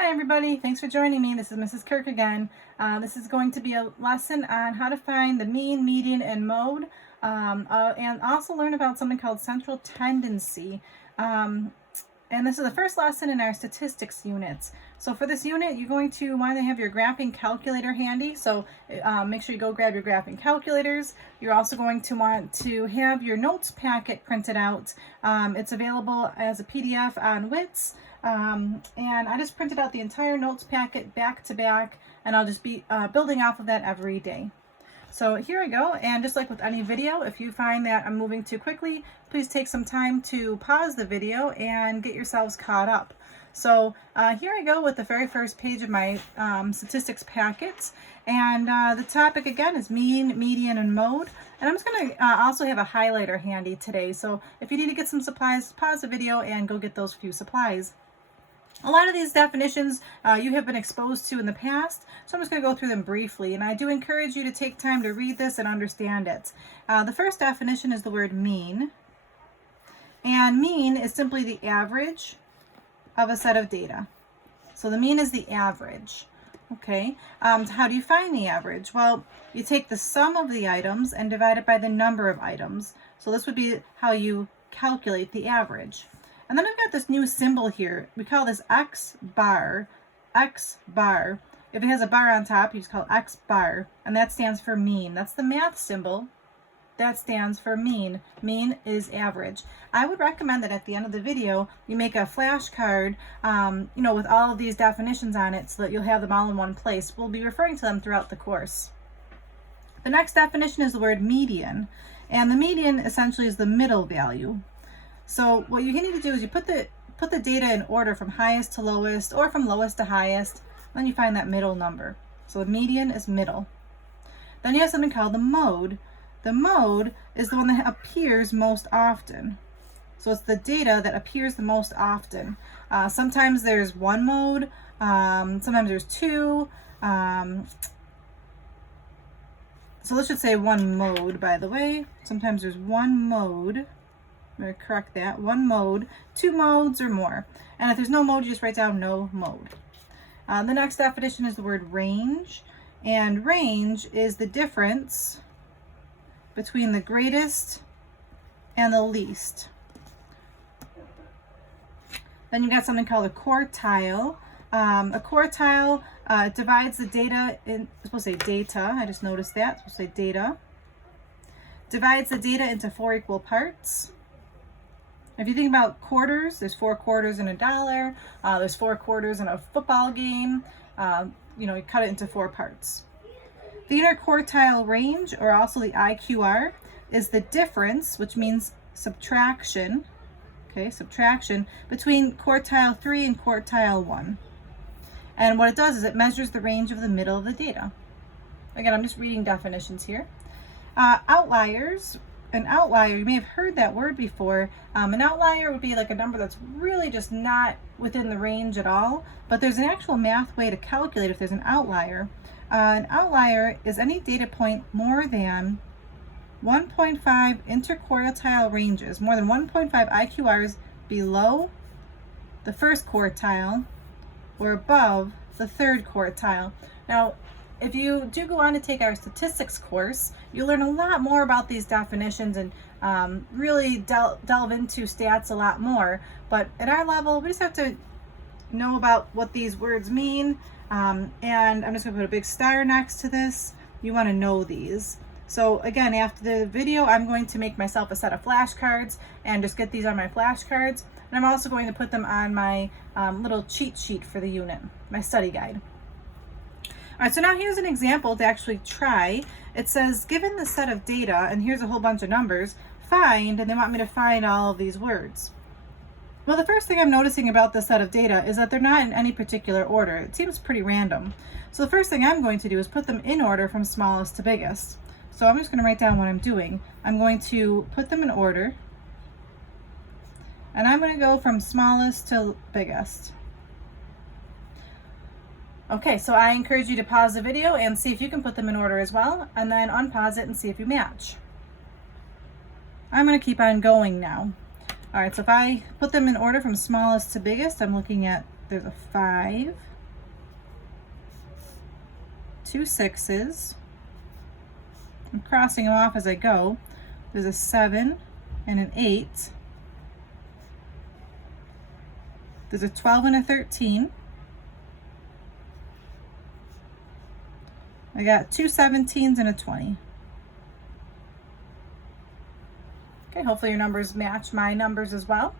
Hi everybody, thanks for joining me. This is Mrs. Kirk again. This is going to be a lesson on how to find the mean, median, and mode, and also learn about something called central tendency. And this is the first lesson in our statistics units. So for this unit, you're going to want to have your graphing calculator handy. So make sure you go grab your graphing calculators. You're also going to want to have your notes packet printed out. It's available as a PDF on WITS. And I just printed out the entire notes packet back to back, and I'll just be building off of that every day. So here I go, and just like with any video, if you find that I'm moving too quickly, please take some time to pause the video and get yourselves caught up. So here I go with the very first page of my statistics packets, and the topic again is mean, median, and mode. And I'm just going to also have a highlighter handy today, so if you need to get some supplies, pause the video and go get those few supplies. A lot of these definitions you have been exposed to in the past, so I'm just going to go through them briefly, and I do encourage you to take time to read this and understand it. The first definition is the word mean, and mean is simply the average of a set of data. So the mean is the average. Okay, how do you find the average? Well, you take the sum of the items and divide it by the number of items. So this would be how you calculate the average. And then I've got this new symbol here. We call this X bar, X bar. If it has a bar on top, you just call it X bar, and that stands for mean. That's the math symbol. That stands for mean. Mean is average. I would recommend that at the end of the video, you make a flashcard, with all of these definitions on it so that you'll have them all in one place. We'll be referring to them throughout the course. The next definition is the word median, and the median essentially is the middle value. So what you need to do is you put the data in order from highest to lowest, or from lowest to highest, then you find that middle number. So the median is middle. Then you have something called the mode. The mode is the one that appears most often. So it's the data that appears the most often. Sometimes there's one mode, sometimes there's two. So let's just say one mode, by the way. Sometimes there's one mode. I'm going to correct that. One mode, two modes, or more. And if there's no mode, you just write down no mode. The next definition is the word range. And range is the difference between the greatest and the least. Then you've got something called a quartile. A quartile divides the data in, I'm supposed to say data, I just noticed that, I'm supposed to say data. Divides the data into 4 equal parts. If you think about quarters, there's 4 quarters in a dollar, there's 4 quarters in a football game, you cut it into 4 parts. The interquartile range, or also the IQR, is the difference, which means subtraction, subtraction, between quartile 3 and quartile 1. And what it does is it measures the range of the middle of the data. Again, I'm just reading definitions here. Outliers. An outlier, you may have heard that word before. An outlier would be like a number that's really just not within the range at all, but there's an actual math way to calculate if there's an outlier. An outlier is any data point more than 1.5 interquartile ranges, more than 1.5 IQRs below the first quartile or above the third quartile. Now, if you do go on to take our statistics course, you'll learn a lot more about these definitions and really delve into stats a lot more. But at our level, we just have to know about what these words mean. And I'm just going to put a big star next to this. You want to know these. So again, after the video, I'm going to make myself a set of flashcards and just get these on my flashcards. And I'm also going to put them on my little cheat sheet for the unit, my study guide. All right, so now here's an example to actually try. It says, given the set of data, and here's a whole bunch of numbers, find, and they want me to find all of these words. Well, the first thing I'm noticing about this set of data is that they're not in any particular order. It seems pretty random. So the first thing I'm going to do is put them in order from smallest to biggest. So I'm just going to write down what I'm doing. I'm going to put them in order, and I'm going to go from smallest to biggest. Okay, so I encourage you to pause the video and see if you can put them in order as well, and then unpause it and see if you match. I'm going to keep on going now. All right, so if I put them in order from smallest to biggest, I'm looking at there's a 5, 2 6s. I'm crossing them off as I go. There's a 7 and an 8. There's a 12 and a 13. I got 2 17s and a 20. Okay, hopefully your numbers match my numbers as well.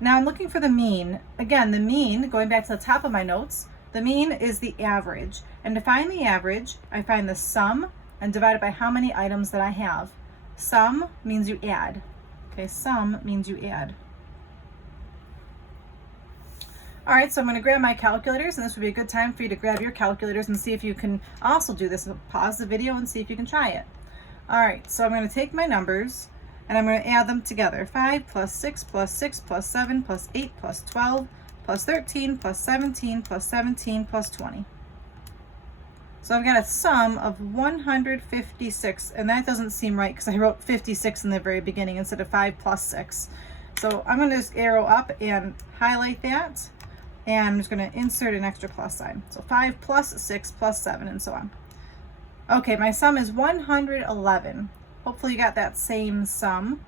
Now I'm looking for the mean. Again, the mean, going back to the top of my notes, the mean is the average. And to find the average, I find the sum and divide it by how many items that I have. Sum means you add. Okay, sum means you add. All right, so I'm going to grab my calculators, and this would be a good time for you to grab your calculators and see if you can also do this. Pause the video and see if you can try it. All right, so I'm going to take my numbers and I'm going to add them together. 5 plus 6 plus 6 plus 7 plus 8 plus 12 plus 13 plus 17 plus 17 plus 20. So I've got a sum of 156, and that doesn't seem right because I wrote 56 in the very beginning instead of 5 plus 6. So I'm going to just arrow up and highlight that, and I'm just going to insert an extra plus sign. So 5 plus 6 plus 7, and so on. Okay, my sum is 111. Hopefully you got that same sum.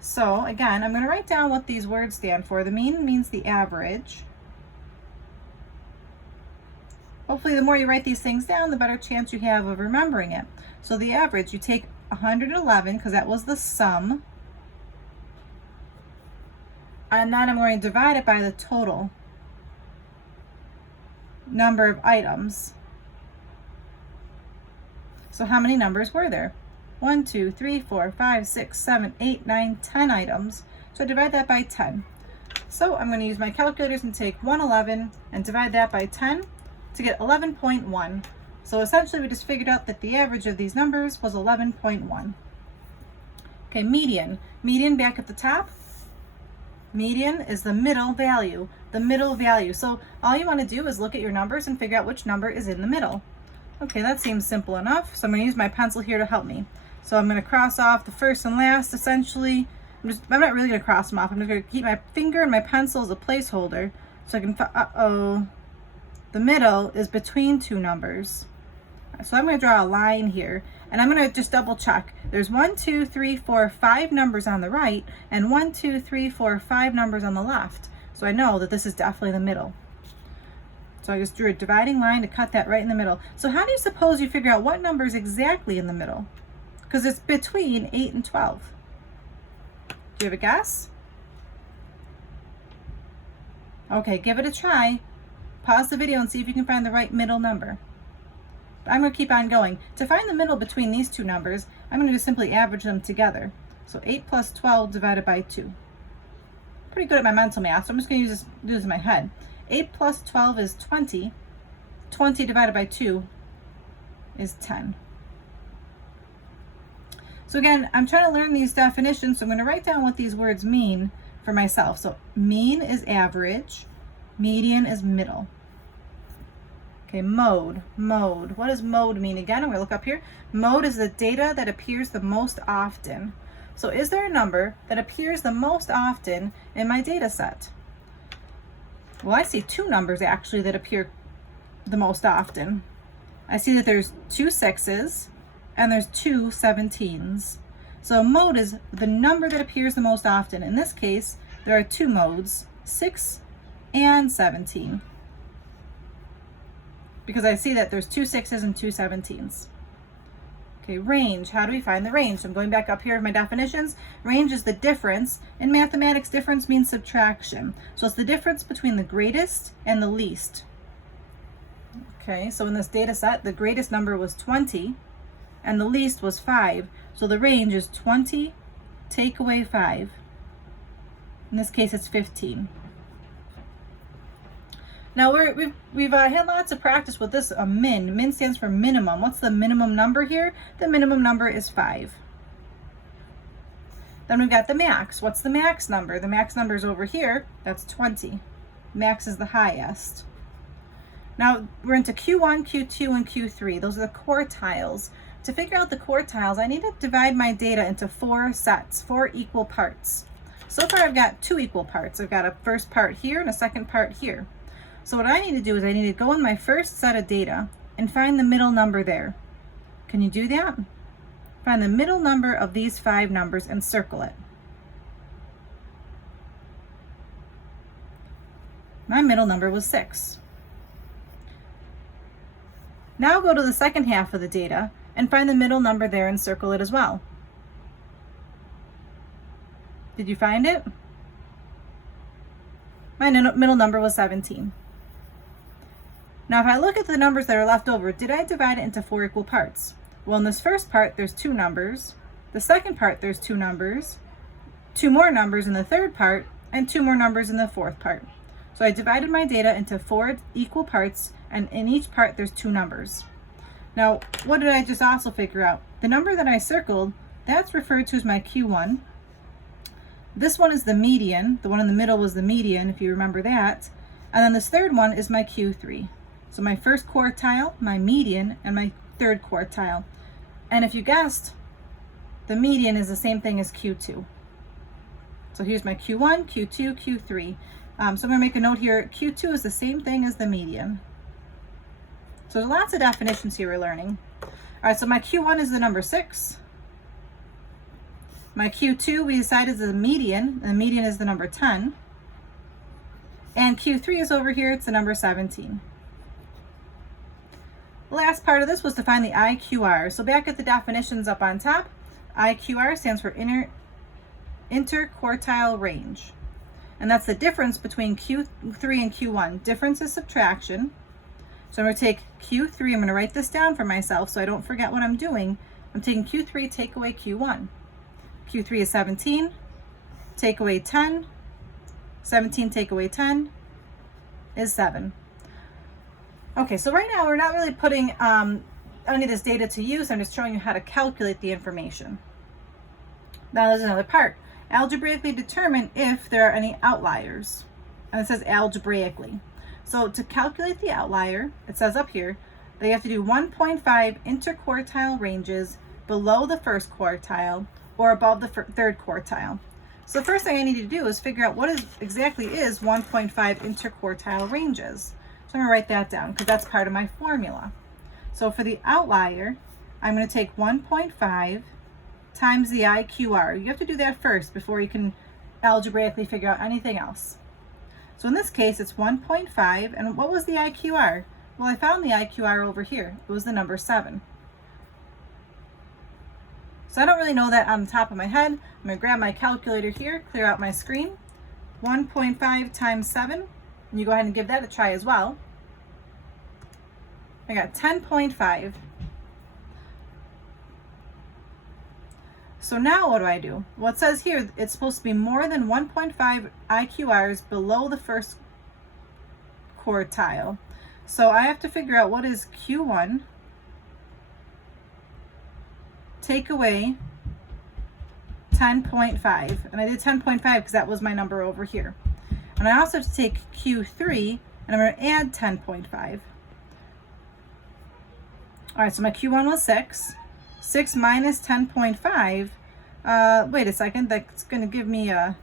So again, I'm going to write down what these words stand for. The mean means the average. Hopefully the more you write these things down, the better chance you have of remembering it. So the average, you take 111 because that was the sum. And then I'm going to divide it by the total number of items. So how many numbers were there? 1, 2, 3, 4, 5, 6, 7, 8, 9, 10 items. So I divide that by 10. So I'm going to use my calculators and take 111 and divide that by 10 to get 11.1. So essentially we just figured out that the average of these numbers was 11.1. Okay, median. Median back at the top. Median is the middle value. The middle value. So all you want to do is look at your numbers and figure out which number is in the middle. Okay, that seems simple enough. So I'm going to use my pencil here to help me. So I'm going to cross off the first and last essentially. I'm not really going to cross them off. I'm just going to keep my finger and my pencil as a placeholder so I can, the middle is between two numbers. So I'm going to draw a line here, and I'm going to just double check. There's 1, 2, 3, 4, 5 numbers on the right, and 1, 2, 3, 4, 5 numbers on the left. So I know that this is definitely the middle. So I just drew a dividing line to cut that right in the middle. So how do you suppose you figure out what number is exactly in the middle? Because it's between 8 and 12. Do you have a guess? Okay, give it a try. Pause the video and see if you can find the right middle number. I'm going to keep on going. To find the middle between these two numbers, I'm going to just simply average them together. So 8 plus 12 divided by 2. Pretty good at my mental math, so I'm just going to do this in my head. 8 plus 12 is 20. 20 divided by 2 is 10. So again, I'm trying to learn these definitions, so I'm going to write down what these words mean for myself. So mean is average, median is middle. Okay, mode. Mode. What does mode mean again? I'm going to look up here. Mode is the data that appears the most often. So is there a number that appears the most often in my data set? Well, I see two numbers actually that appear the most often. I see that there's 2 6s and there's 2 17s. So mode is the number that appears the most often. In this case, there are two modes, 6 and 17. Because I see that there's 2 6s and 2 17s. Okay, range. How do we find the range? So I'm going back up here with my definitions. Range is the difference. In mathematics, difference means subtraction. So it's the difference between the greatest and the least. Okay, so in this data set, the greatest number was 20 and the least was 5. So the range is 20, take away 5. In this case, it's 15. Now we've had lots of practice with this min. Min stands for minimum. What's the minimum number here? The minimum number is 5. Then we've got the max. What's the max number? The max number is over here. That's 20. Max is the highest. Now we're into Q1, Q2, and Q3. Those are the quartiles. To figure out the quartiles, I need to divide my data into 4 sets, 4 equal parts. So far I've got 2 equal parts. I've got a first part here and a second part here. So what I need to do is I need to go in my first set of data and find the middle number there. Can you do that? Find the middle number of these 5 numbers and circle it. My middle number was 6. Now go to the second half of the data and find the middle number there and circle it as well. Did you find it? My middle number was 17. Now if I look at the numbers that are left over, did I divide it into 4 equal parts? Well, in this first part, there's 2 numbers. The second part, there's 2 numbers. 2 more numbers in the third part, and 2 more numbers in the fourth part. So I divided my data into 4 equal parts, and in each part, there's 2 numbers. Now, what did I just also figure out? The number that I circled, that's referred to as my Q1. This one is the median. The one in the middle was the median, if you remember that. And then this third one is my Q3. So my first quartile, my median, and my third quartile. And if you guessed, the median is the same thing as Q2. So here's my Q1, Q2, Q3. So I'm going to make a note here. Q2 is the same thing as the median. So there's lots of definitions here we're learning. All right, so my Q1 is the number 6. My Q2 we decided is the median, and the median is the number 10. And Q3 is over here, it's the number 17. The last part of this was to find the IQR. So back at the definitions up on top, IQR stands for interquartile range. And that's the difference between Q3 and Q1. Difference is subtraction. So I'm going to take Q3, I'm going to write this down for myself so I don't forget what I'm doing. I'm taking Q3, take away Q1. Q3 is 17, take away 10. 17 take away 10 is 7. Okay, so right now we're not really putting any of this data to use. I'm just showing you how to calculate the information. Now there's another part. Algebraically determine if there are any outliers. And it says algebraically. So to calculate the outlier, it says up here, they have to do 1.5 interquartile ranges below the first quartile or above the third quartile. So the first thing I need to do is figure out what exactly is 1.5 interquartile ranges. So I'm going to write that down because that's part of my formula. So for the outlier, I'm going to take 1.5 times the IQR. You have to do that first before you can algebraically figure out anything else. So in this case, it's 1.5. And what was the IQR? Well, I found the IQR over here. It was the number 7. So I don't really know that on the top of my head. I'm going to grab my calculator here, clear out my screen. 1.5 times 7. And you go ahead and give that a try as well. I got 10.5. So now what do I do? Well, it says here it's supposed to be more than 1.5 IQRs below the first quartile. So I have to figure out what is Q1, take away 10.5. And I did 10.5 because that was my number over here. And I also have to take Q3 and I'm going to add 10.5. All right, so my Q1 was 6. 6 minus 10.5. Wait a second, that's going to give me a...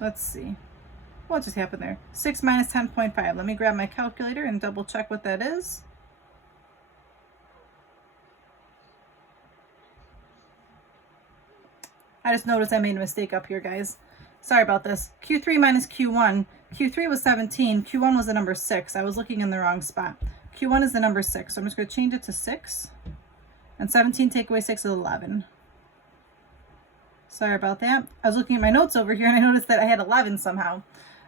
Let's see. What just happened there? 6 minus 10.5. Let me grab my calculator and double check what that is. I just noticed I made a mistake up here, guys. Sorry about this. Q3 minus Q1. Q3 was 17. Q1 was the number 6. I was looking in the wrong spot. Q1 is the number 6. So I'm just going to change it to 6. And 17 take away 6 is 11. Sorry about that. I was looking at my notes over here and I noticed that I had 11 somehow.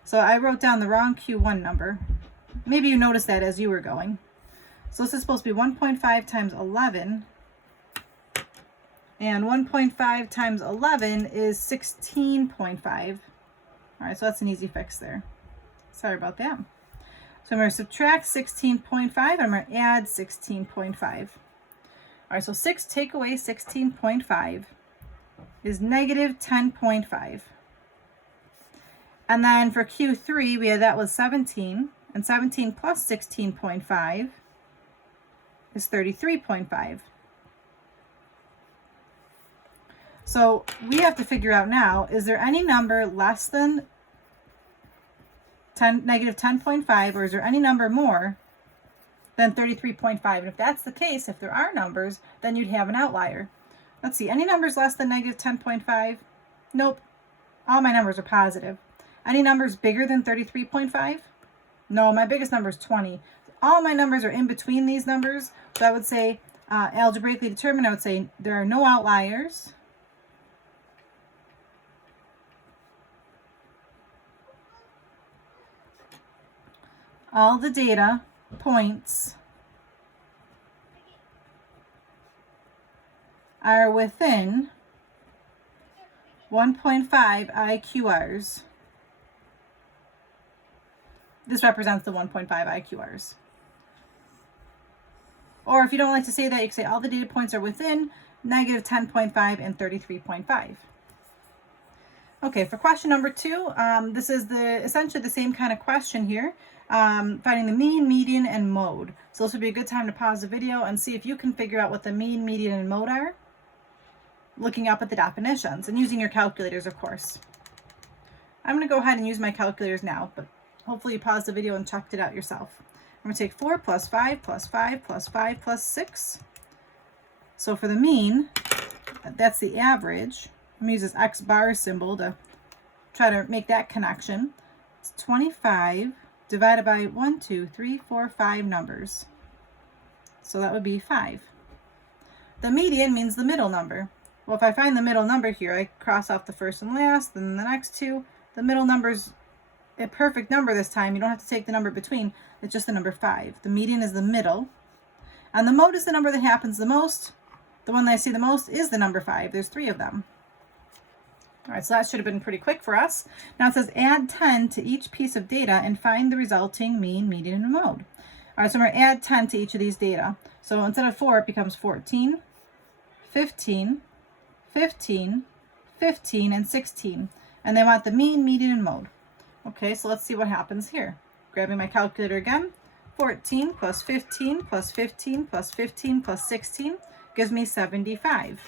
So I wrote down the wrong Q1 number. Maybe you noticed that as you were going. So this is supposed to be 1.5 times 11. And 1.5 times 11 is 16.5. All right, so that's an easy fix there. Sorry about that. So I'm going to subtract 16.5. I'm going to add 16.5. All right, so 6 take away 16.5 is negative 10.5. And then for Q3, we had that was 17. And 17 plus 16.5 is 33.5. So we have to figure out now, is there any number less than negative 10.5, or is there any number more than 33.5? And if that's the case, if there are numbers, then you'd have an outlier. Let's see, any numbers less than negative 10.5? Nope. All my numbers are positive. Any numbers bigger than 33.5? No, my biggest number is 20. All my numbers are in between these numbers. So I would say, algebraically determined, I would say there are no outliers. All the data points are within 1.5 IQRs. This represents the 1.5 IQRs. Or if you don't like to say that, you can say all the data points are within negative 10.5 and 33.5. Okay, for question number 2, this is essentially the same kind of question here, finding the mean, median, and mode. So this would be a good time to pause the video and see if you can figure out what the mean, median, and mode are, looking up at the definitions and using your calculators, of course. I'm going to go ahead and use my calculators now, but hopefully you paused the video and checked it out yourself. I'm going to take 4 plus 5 plus 5 plus 5 plus 6. So for the mean, that's the average. I'm going to use this X bar symbol to try to make that connection. It's 25 divided by 1, 2, 3, 4, 5 numbers. So that would be 5. The median means the middle number. Well, if I find the middle number here, I cross off the first and last, then the next two. The middle number's a perfect number this time. You don't have to take the number between. It's just the number 5. The median is the middle. And the mode is the number that happens the most. The one that I see the most is the number 5. There's 3 of them. All right, so that should have been pretty quick for us. Now it says add 10 to each piece of data and find the resulting mean, median, and mode. All right, so I'm going to add 10 to each of these data. So instead of 4, it becomes 14, 15, 15, 15, and 16. And they want the mean, median, and mode. Okay, so let's see what happens here. Grabbing my calculator again. 14 plus 15 plus 15 plus 15 plus 16 gives me 75.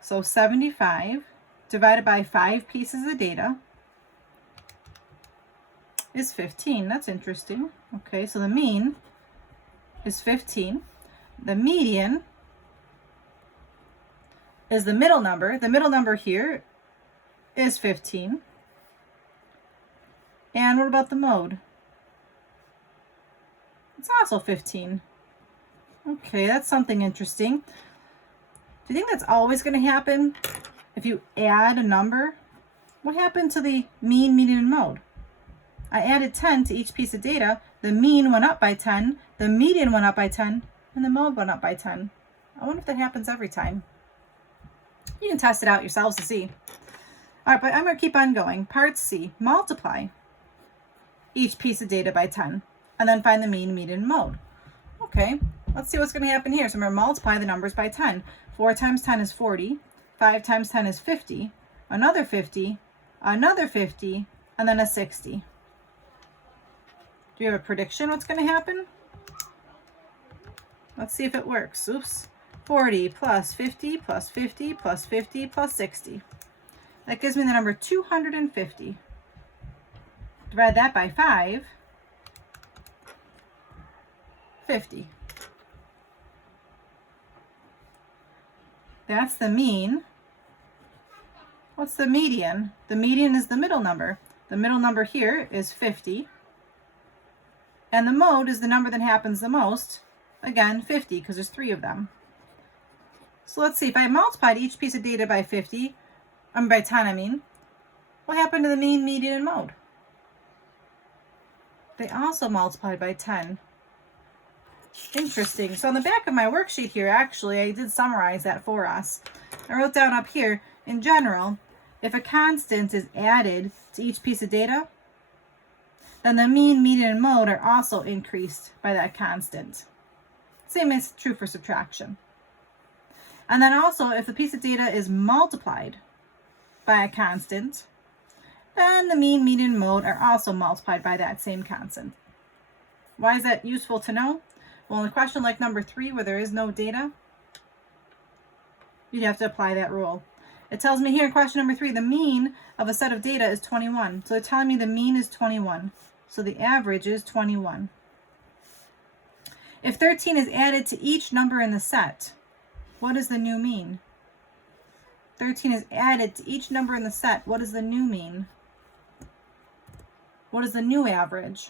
So 75 divided by 5 pieces of data is 15. That's interesting. Okay, so the mean is 15. The median is the middle number. The middle number here is 15. And what about the mode? It's also 15. Okay, that's something interesting. Do you think that's always going to happen? If you add a number, what happened to the mean, median, and mode? I added 10 to each piece of data. The mean went up by 10, the median went up by 10, and the mode went up by 10. I wonder if that happens every time. You can test it out yourselves to see. All right, but I'm going to keep on going. Part C, multiply each piece of data by 10, and then find the mean, median, and mode. Okay, let's see what's going to happen here. So I'm going to multiply the numbers by 10. 4 times 10 is 40. 5 times 10 is 50, another 50, another 50, and then a 60. Do you have a prediction what's going to happen? Let's see if it works. Oops. 40 plus 50 plus 50 plus 50 plus 60. That gives me the number 250. Divide that by 5. 50. That's the mean. What's the median? The median is the middle number. The middle number here is 50. And the mode is the number that happens the most. Again, 50, because there's 3 of them. So let's see, if I multiplied each piece of data by 50, by 10 I mean, what happened to the mean, median, and mode? They also multiplied by 10. Interesting. So on the back of my worksheet here, actually, I did summarize that for us. I wrote down up here, in general, if a constant is added to each piece of data, then the mean, median, and mode are also increased by that constant. Same is true for subtraction. And then also, if the piece of data is multiplied by a constant, then the mean, median, and mode are also multiplied by that same constant. Why is that useful to know? Well, in a question like number 3, where there is no data, you'd have to apply that rule. It tells me here in question number 3, the mean of a set of data is 21. So they're telling me the mean is 21. So the average is 21. If 13 is added to each number in the set, what is the new mean? 13 is added to each number in the set. What is the new mean? What is the new average?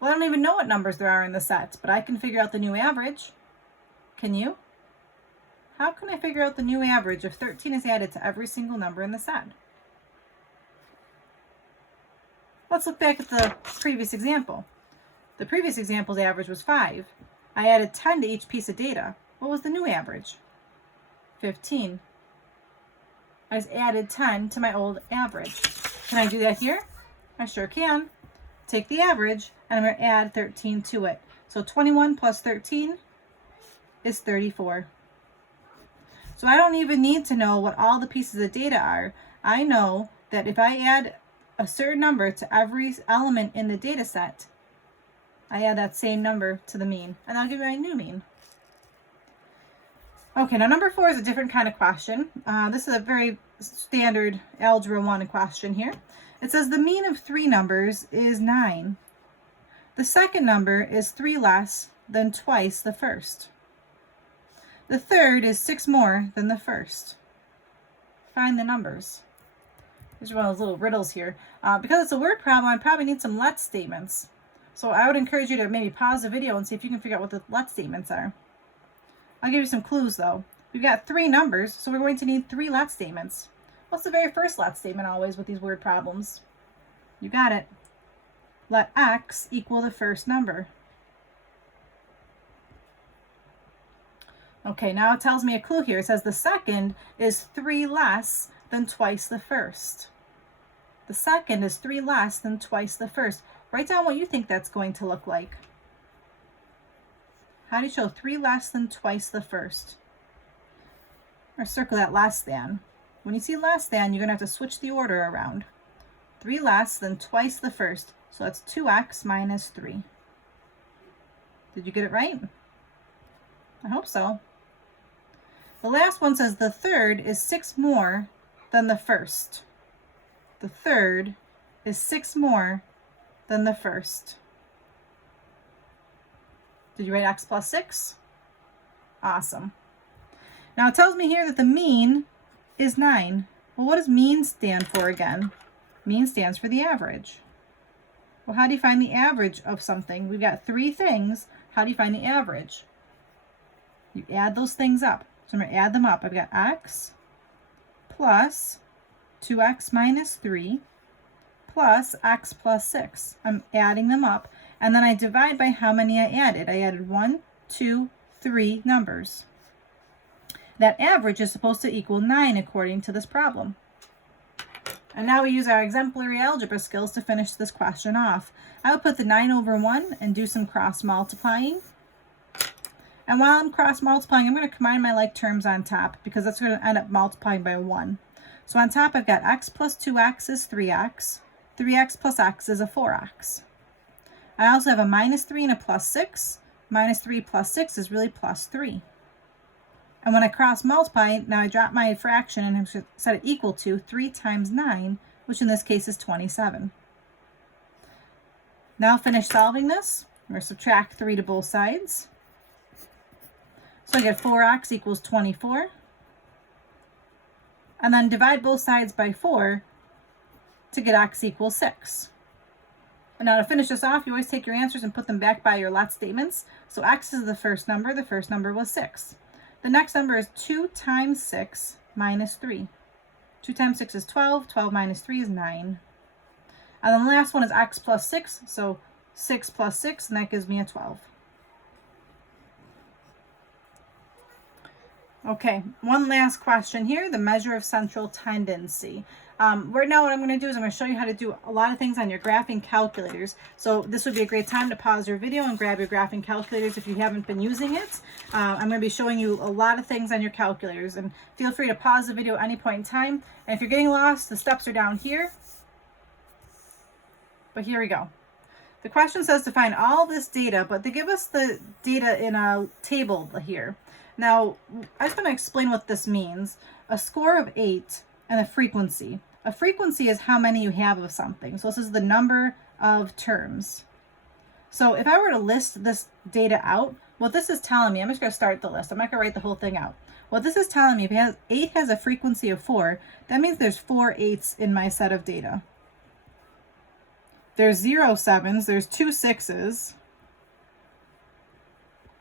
Well, I don't even know what numbers there are in the set, but I can figure out the new average. Can you? How can I figure out the new average if 13 is added to every single number in the set? Let's look back at the previous example. The previous example's average was 5. I added 10 to each piece of data. What was the new average? 15. I just added 10 to my old average. Can I do that here? I sure can. Take the average, and I'm going to add 13 to it. So 21 plus 13 is 34. So I don't even need to know what all the pieces of data are. I know that if I add a certain number to every element in the data set, I add that same number to the mean, and I'll give you my new mean. Okay, now number 4 is a different kind of question. This is a very standard Algebra 1 question here. It says the mean of 3 numbers is 9. The second number is 3 less than twice the first. The third is 6 more than the first. Find the numbers. These are one of those little riddles here. Because it's a word problem, I probably need some let statements. So I would encourage you to maybe pause the video and see if you can figure out what the let statements are. I'll give you some clues though. We've got 3 numbers, so we're going to need 3 let statements. What's the very first let statement always with these word problems? You got it. Let x equal the first number. Okay, now it tells me a clue here. It says the second is 3 less than twice the first. The second is 3 less than twice the first. Write down what you think that's going to look like. How do you show 3 less than twice the first? Or circle that less than. When you see less than, you're going to have to switch the order around. 3 less than twice the first. So that's 2x minus 3. Did you get it right? I hope so. The last one says the third is 6 more than the first. The third is 6 more than the first. Did you write x plus 6? Awesome. Now it tells me here that the mean is 9. Well, what does mean stand for again? Mean stands for the average. Well, how do you find the average of something? We've got 3 things. How do you find the average? You add those things up. So I'm going to add them up. I've got x plus 2x minus 3 plus x plus 6. I'm adding them up. And then I divide by how many I added. I added 1, 2, 3 numbers. That average is supposed to equal 9 according to this problem. And now we use our exemplary algebra skills to finish this question off. I would put the 9 over 1 and do some cross multiplying. And while I'm cross multiplying, I'm going to combine my like terms on top because that's going to end up multiplying by 1. So on top I've got x plus 2x is 3x. 3x plus x is a 4x. I also have a minus 3 and a plus 6. Minus 3 plus 6 is really plus 3. And when I cross multiply, now I drop my fraction and I set it equal to 3 times 9, which in this case is 27. Now finish solving this. I'm going to subtract 3 to both sides. So I get 4x equals 24. And then divide both sides by 4 to get x equals 6. And now to finish this off, you always take your answers and put them back by your let statements. So x is the first number. The first number was 6. The next number is 2 times 6 minus 3. 2 times 6 is 12. 12 minus 3 is 9. And then the last one is x plus 6. So 6 plus 6, and that gives me a 12. Okay, one last question here, the measure of central tendency. Right now what I'm going to do is I'm going to show you how to do a lot of things on your graphing calculators. So this would be a great time to pause your video and grab your graphing calculators if you haven't been using it. I'm going to be showing you a lot of things on your calculators, and feel free to pause the video at any point in time. And if you're getting lost, the steps are down here. But here we go. The question says to find all this data, but they give us the data in a table here. Now, I just want to explain what this means. A score of 8 and a frequency. A frequency is how many you have of something. So this is the number of terms. So if I were to list this data out, what this is telling me, I'm just going to start the list. I'm not going to write the whole thing out. What this is telling me, if 8 has a frequency of 4, that means there's 4 8s in my set of data. There's 0 7s, there's 2 6s,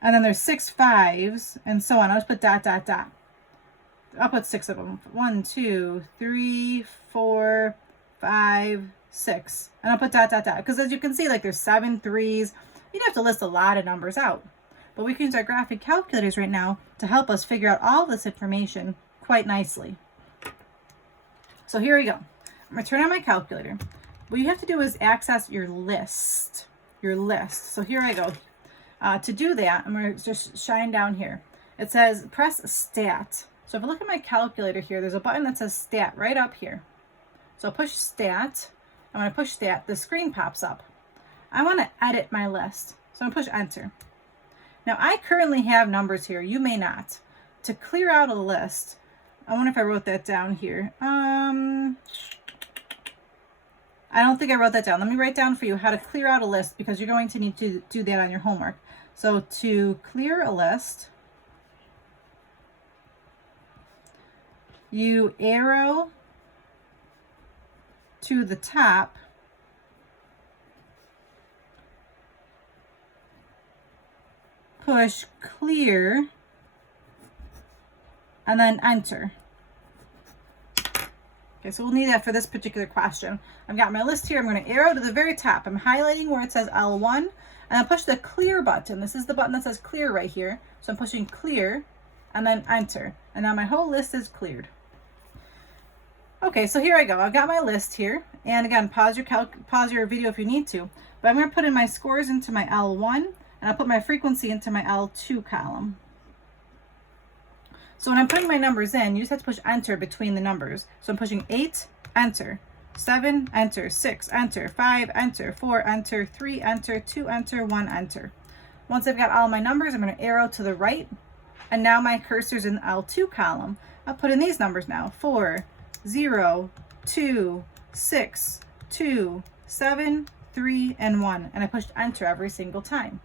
and then there's 6 5s, and so on. I'll just put dot, dot, dot. I'll put 6 of them. 1, 2, 3, 4, 5, 6. And I'll put dot, dot, dot. Because as you can see, like there's 7 3s. You'd have to list a lot of numbers out. But we can use our graphic calculators right now to help us figure out all this information quite nicely. So here we go. I'm going to turn on my calculator. What you have to do is access your list. Your list. So here I go. To do that, I'm going to just shine down here. It says press stat. So if I look at my calculator here, there's a button that says stat right up here. So I'll push stat. And when I push stat, the screen pops up. I want to edit my list. So I'm going to push enter. Now I currently have numbers here. You may not. To clear out a list, I wonder if I wrote that down here. I don't think I wrote that down. Let me write down for you how to clear out a list, because you're going to need to do that on your homework. So to clear a list, you arrow to the top, push clear, and then enter. Okay, so we'll need that for this particular question. I've got my list here. I'm going to arrow to the very top. I'm highlighting where it says L1, and I push the clear button. This is the button that says clear right here. So I'm pushing clear and then enter. And now my whole list is cleared. Okay, so here I go. I've got my list here. And again, pause your video if you need to. But I'm going to put in my scores into my L1, and I'll put my frequency into my L2 column. So when I'm putting my numbers in, you just have to push enter between the numbers. So I'm pushing 8, enter, 7, enter, 6, enter, 5, enter, 4, enter, 3, enter, 2, enter, 1, enter. Once I've got all my numbers, I'm going to arrow to the right. And now my cursor's in the L2 column. I'll put in these numbers now. 4, 0, 2, 6, 2, 7, 3, and 1. And I pushed enter every single time.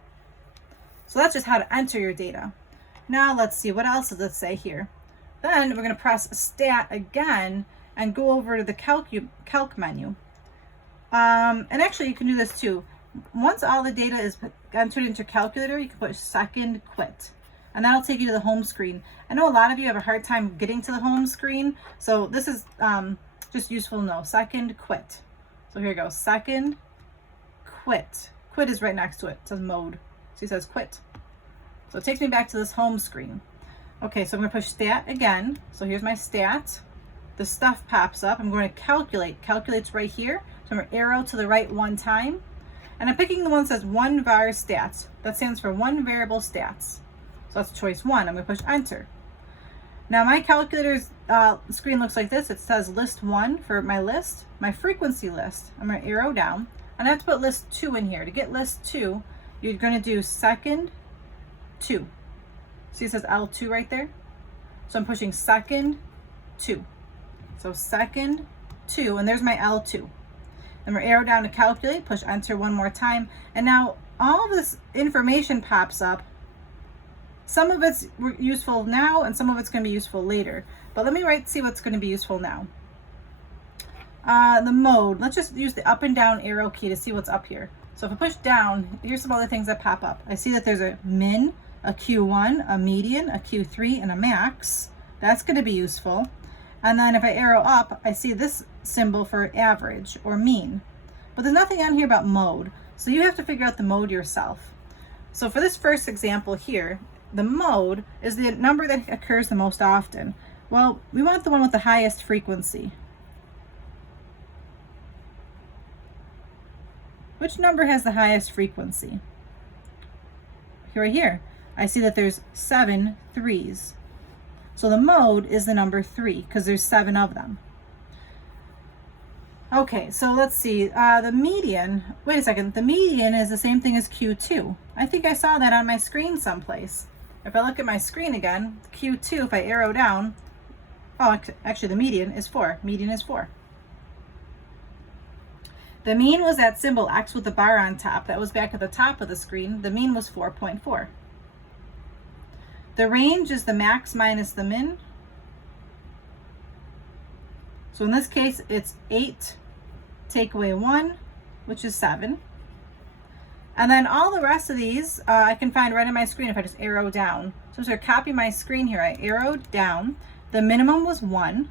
So that's just how to enter your data. Now let's see, what else does it say here? Then we're going to press stat again and go over to the calc menu. And actually you can do this too. Once all the data is entered into calculator, you can push second quit. And that'll take you to the home screen. I know a lot of you have a hard time getting to the home screen. So this is just useful to know. Second quit. So here we go. Second quit. Quit is right next to it. It says mode. So it says quit. So it takes me back to this home screen. Okay, so I'm going to push stat again. So here's my stat. The stuff pops up. I'm going to calculate. Calculates right here. So I'm going to arrow to the right one time. And I'm picking the one that says one var stats. That stands for one variable stats. So that's choice 1. I'm going to push enter. Now my calculator's screen looks like this. It says list 1 for my list. My frequency list, I'm going to arrow down. And I have to put list 2 in here. To get list 2, you're going to do second 2. See it says L2 right there? So I'm pushing second 2. So second 2, and there's my L2. Then we're arrow down to calculate, push enter one more time. And now all this information pops up. Some of it's useful now, and some of it's going to be useful later. But let me see what's going to be useful now. The mode, let's just use the up and down arrow key to see what's up here. So if I push down, here's some other things that pop up. I see that there's a min, a Q1, a median, a Q3, and a max. That's going to be useful. And then if I arrow up, I see this symbol for average or mean. But there's nothing on here about mode. So you have to figure out the mode yourself. So for this first example here, the mode is the number that occurs the most often. Well, we want the one with the highest frequency. Which number has the highest frequency? Right here. I see that there's 7 3s. So the mode is the number 3 because there's 7 of them. Okay, so let's see. The median, wait a second. The median is the same thing as Q2. I think I saw that on my screen someplace. If I look at my screen again, Q2, if I arrow down, oh, actually the median is 4. Median is 4. The mean was that symbol X with the bar on top. That was back at the top of the screen. The mean was 4.4. The range is the max minus the min. So in this case, it's 8, take away 1, which is 7. And then all the rest of these I can find right on my screen if I just arrow down. So I'm just going to copy my screen here. I arrowed down. The minimum was 1.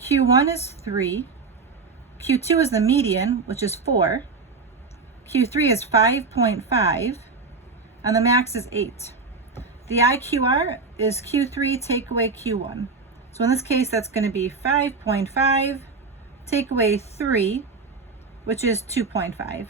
Q1 is 3. Q2 is the median, which is 4. Q3 is 5.5. And the max is 8. The IQR is Q3 take away Q1. So in this case, that's going to be 5.5 take away 3, which is 2.5.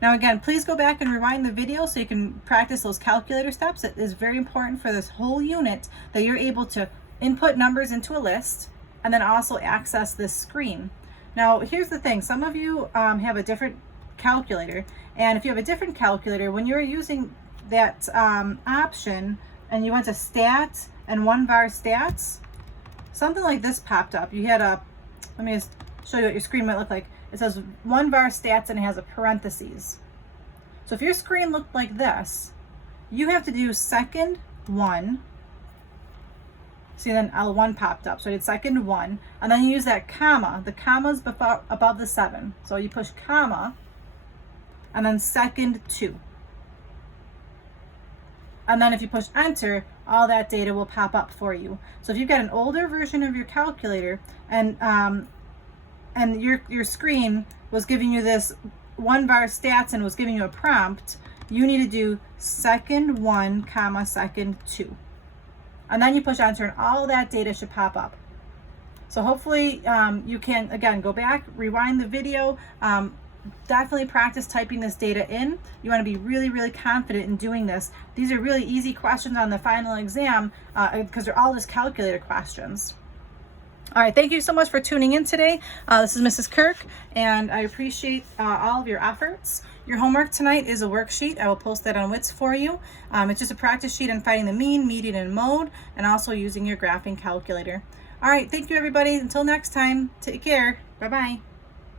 Now again, please go back and rewind the video so you can practice those calculator steps. It is very important for this whole unit that you're able to input numbers into a list and then also access this screen. Now here's the thing, some of you have a different calculator, and if you have a different calculator, when you're using that option and you went to stats and 1var stats, something like this popped up. You had a, let me just show you what your screen might look like. It says 1var stats and it has a parentheses. So if your screen looked like this, you have to do second 1. See, then L1 popped up. So I did second 1, and then you use that comma. The comma's above the 7. So you push comma, and then second 2. And then if you push enter, all that data will pop up for you. So if you've got an older version of your calculator and your screen was giving you this 1var stats and was giving you a prompt, you need to do second 1 comma second 2. And then you push enter and all that data should pop up. So hopefully you can, again, go back, rewind the video, definitely practice typing this data in. You want to be really, really confident in doing this. These are really easy questions on the final exam because they're all just calculator questions. All right, thank you so much for tuning in today. This is Mrs. Kirk, and I appreciate all of your efforts. Your homework tonight is a worksheet. I will post that on WITS for you. It's just a practice sheet on finding the mean, median, and mode, and also using your graphing calculator. All right, thank you, everybody. Until next time, take care. Bye-bye.